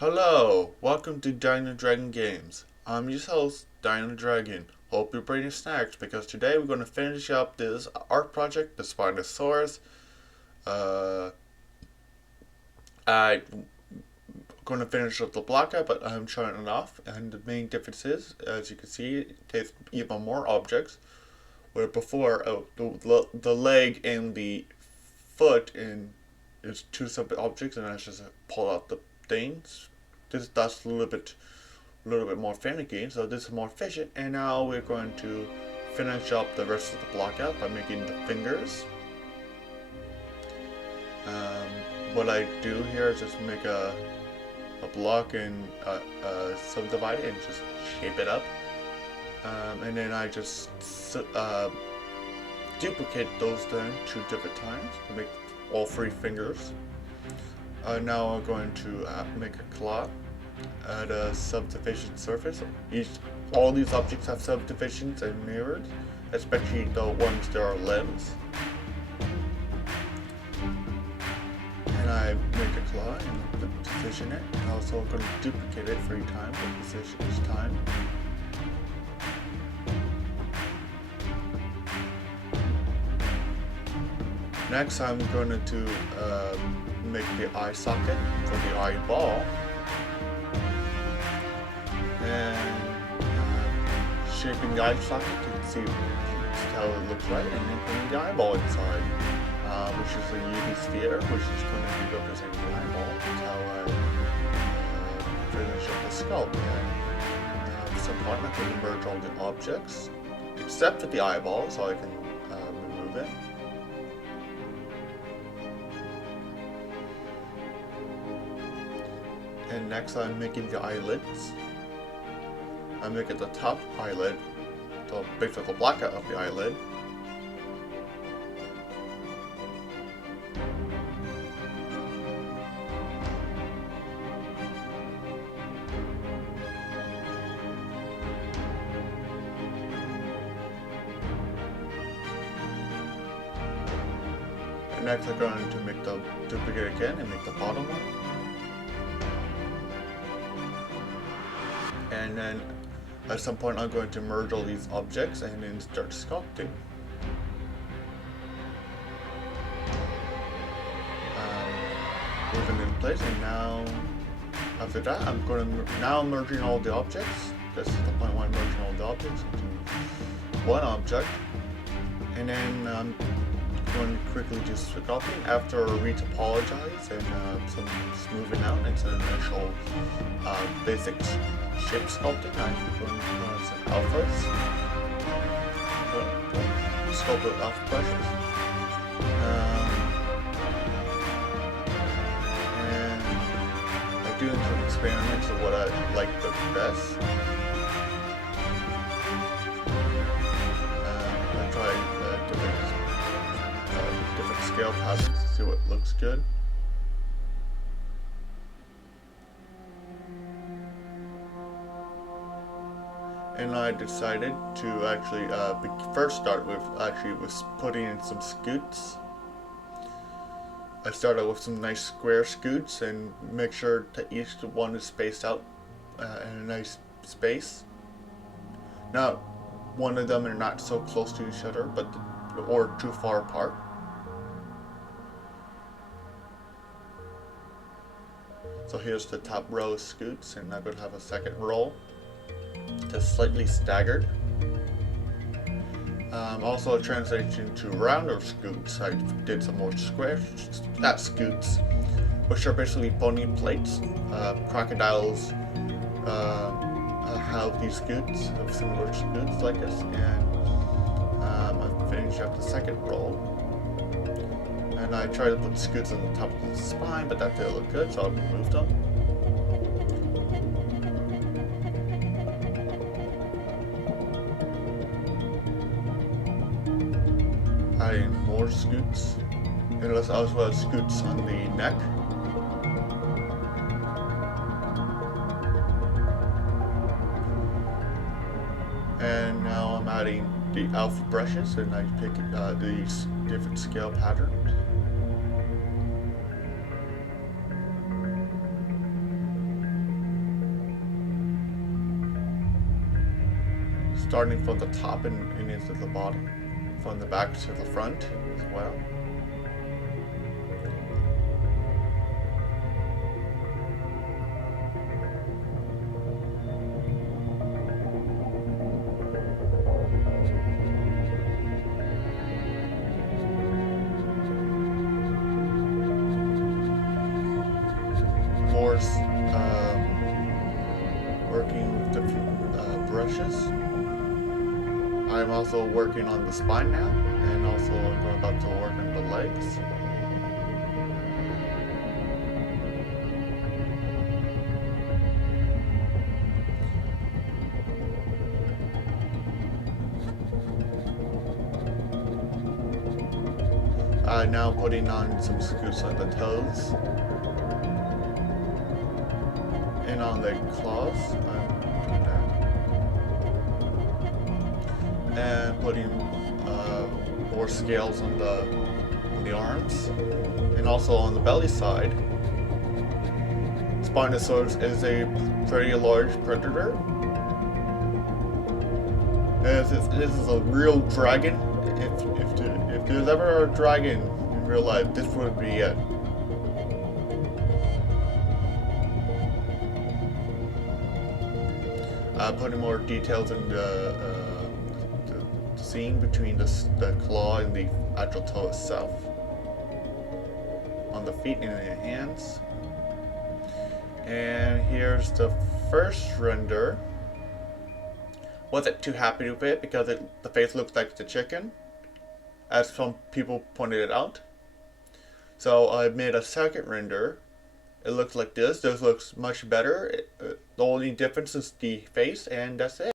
Hello, welcome to Dino Dragon Games. I'm your host, Dino Dragon. Hope you're bringing snacks because today we're going to finish up this art project, the Spinosaurus. I'm going to finish up the blockout, but I'm showing it off. And the main difference is, as you can see, it takes even more objects. Where before, the leg and the foot is two separate objects, and I just pull out the things. That's a little bit more finicky, so this is more efficient. And now we're going to finish up the rest of the block out by making the fingers. What I do here is just make a block and subdivide it and just shape it up. And then I just duplicate those then 2 different times to make all 3 fingers. Now I'm going to make a claw, add a subdivision surface. All these objects have subdivisions and mirrors, especially the ones that are limbs. And I make a claw and position it. I'm also going to duplicate it 3 times and position each time. Next, I'm going to make the eye socket for the eyeball, and shaping the eye socket to see how it looks right, and then putting the eyeball inside, which is a UV sphere, which is going to be representing the eyeball. That's how I finish up the sculpt. And at some point, I'm going to merge all the objects, except for the eyeball, so I can remove it. And next I'm making the eyelids. I'm making the top eyelid, the basically the blackout of the eyelid. And next I'm going to make the duplicate again and make the bottom one. And then at some point I'm going to merge all these objects and then start sculpting. Leave it in place, and now after that I'm merging all the objects. This is the point where I'm merging all the objects into one object. And then I'm going to quickly do sculpting after retopology and some smoothing out and some initial basic shape sculpting. I'm going to run some alphas. Sculpt with alpha brushes. And I'm doing some experiments of what I like the best. I tried different scale patterns to see what looks good. And I decided to actually first start with putting in some scoots. I started with some nice square scoots and make sure that each one is spaced out in a nice space. Now, one of them are not so close to each other, or too far apart. So here's the top row of scoots, and I'm going to have a second row that's slightly staggered. Also a translation to rounder scoots. I did some more square scoots, which are basically bony plates. Crocodiles have these scoots, have similar scoots like this, and I finished up the second row. And I tried to put scoots on the top of the spine, but that didn't look good, so I removed them. Adding more scoots. And let's also add scoots on the neck. And now I'm adding the alpha brushes, and I pick these different scale patterns. starting from the top and into the bottom, from the back to the front as well. More working with different brushes. I'm also working on the spine now, and also I'm about to work on the legs. Now putting on some scoops on the toes. And on the claws, I'm doing that. And putting more scales on the arms. And also on the belly side. Spinosaurus is a pretty large predator. This is a real dragon. If there's ever a dragon in real life, this would be it. Putting more details in the seam between the claw and the actual toe itself. On the feet and the hands. And here's the first render. Wasn't too happy with it because the face looks like the chicken, as some people pointed it out. So I made a second render. It looks like this. This looks much better. The only difference is the face, and that's it.